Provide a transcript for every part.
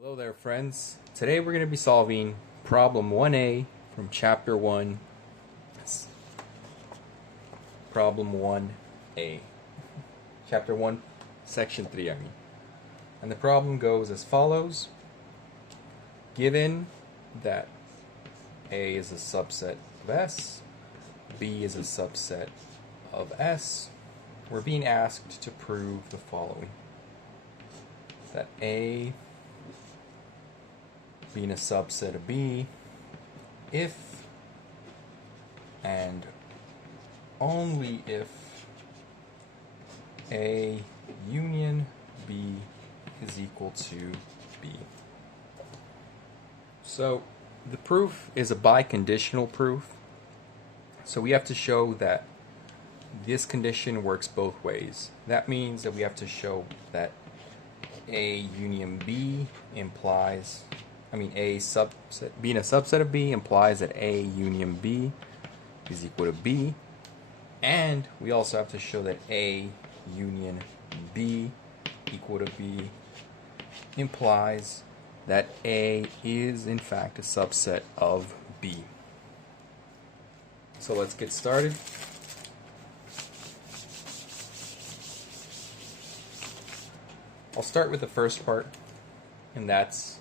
Hello there, friends. Today we're going to be solving problem 1A from chapter 1. Problem 1A. Chapter 1, section 3, And the problem goes as follows. Given that A is a subset of S, B is a subset of S, we're being asked to prove the following. That A being a subset of B, if and only if A union B is equal to B. So the proof is a biconditional proof. So we have to show that this condition works both ways. That means that we have to show that A union B implies A subset, being a subset of B implies that A union B is equal to B, and we also have to show that A union B equal to B implies that A is in fact a subset of B. So let's get started. I'll start with the first part, and that's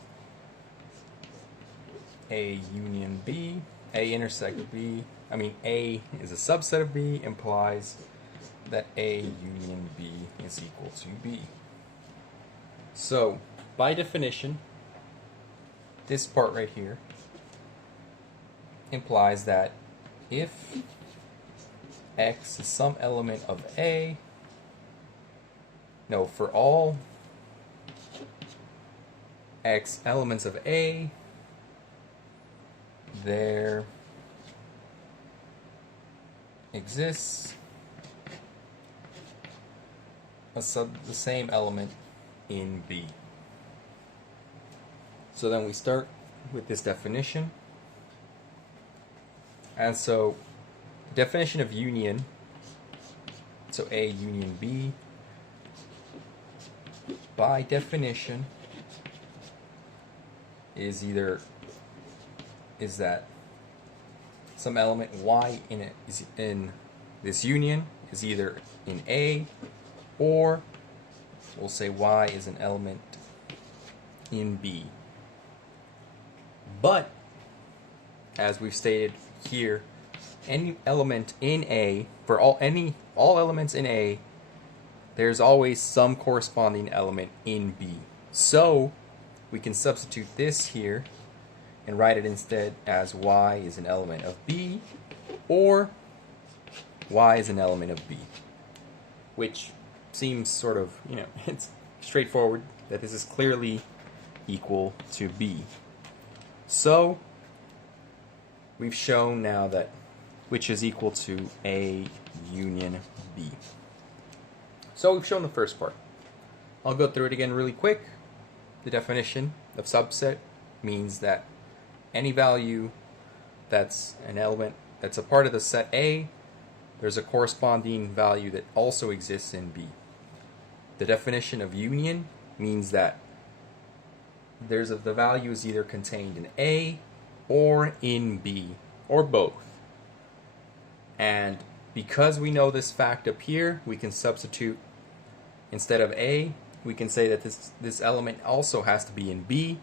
A union B, A intersect B, A is a subset of B implies that A union B is equal to B. So, by definition, this part right here implies that if X is some element of A, for all X elements of A, there exists the same element in B. So then we start with this definition. And so, definition of union, so A union B, by definition, is that some element Y in this union is either in A, or we'll say Y is an element in B. But, as we've stated here, any element in A, for all elements in A, there's always some corresponding element in B. So, we can substitute this here and write it instead as Y is an element of B, or Y is an element of B, which seems sort of, it's straightforward that this is clearly equal to B. So, we've shown now that which is equal to A union B. So we've shown the first part. I'll go through it again really quick. The definition of subset means that any value that's an element that's a part of the set A, there's a corresponding value that also exists in B. The definition of union means that the value is either contained in A or in B, or both. And because we know this fact up here, we can substitute, instead of A, we can say that this element also has to be in B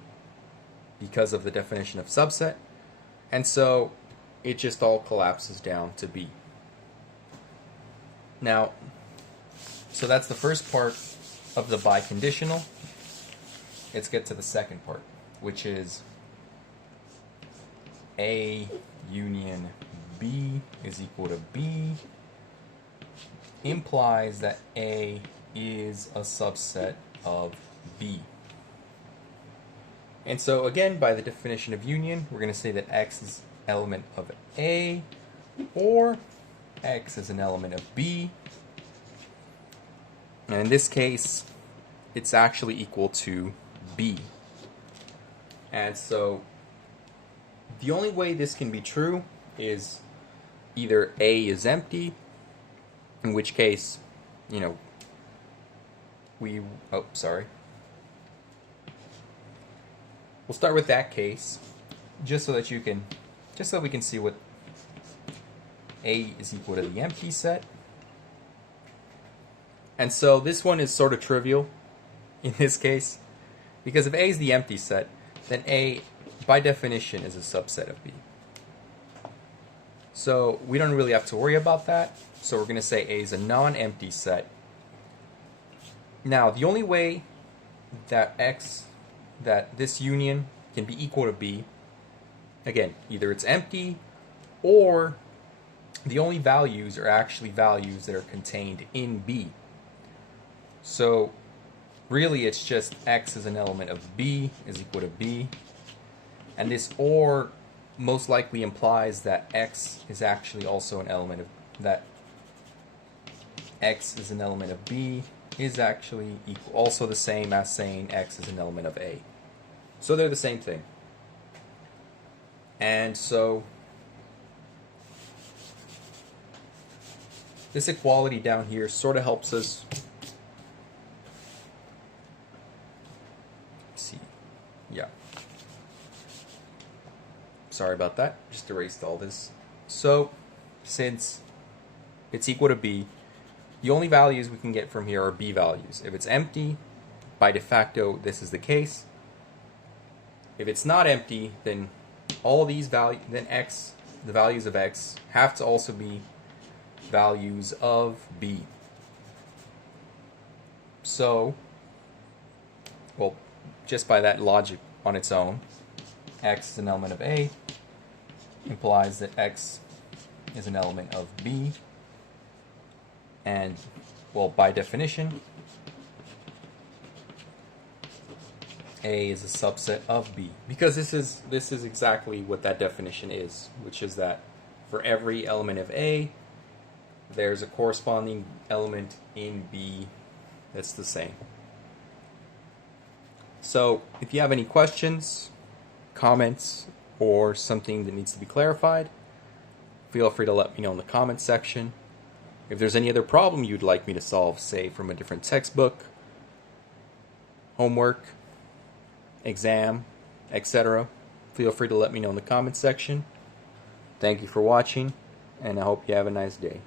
because of the definition of subset, and so it just all collapses down to B. Now, so that's the first part of the biconditional. Let's get to the second part, which is A union B is equal to B implies that A is a subset of B. And so again, by the definition of union, we're going to say that X is an element of A, or X is an element of B. And in this case, it's actually equal to B. And so the only way this can be true is either A is empty, in which case, we'll start with that case, just so that we can see what A is equal to the empty set. And so this one is sort of trivial in this case, because if A is the empty set, then A, by definition, is a subset of B. So we don't really have to worry about that. So we're going to say A is a non-empty set. Now, the only way that this union can be equal to B, again, either it's empty or the only values are actually values that are contained in B. So really it's just X is an element of B is equal to B. And this OR most likely implies that X is actually also an element of X is an element of B is actually also the same as saying X is an element of A. So they're the same thing. And so this equality down here sort of helps us see. Yeah. Sorry about that. Just erased all this. So since it's equal to B, the only values we can get from here are B values. If it's empty, by de facto, this is the case. If it's not empty, then all these values, then X, the values of X, have to also be values of B. So, well, just by that logic on its own, X is an element of A, implies that X is an element of B. And, well, by definition, A is a subset of B. Because this is exactly what that definition is, which is that for every element of A, there's a corresponding element in B that's the same. So, if you have any questions, comments, or something that needs to be clarified, feel free to let me know in the comments section. If there's any other problem you'd like me to solve, say from a different textbook, homework, exam, etc., feel free to let me know in the comments section. Thank you for watching, and I hope you have a nice day.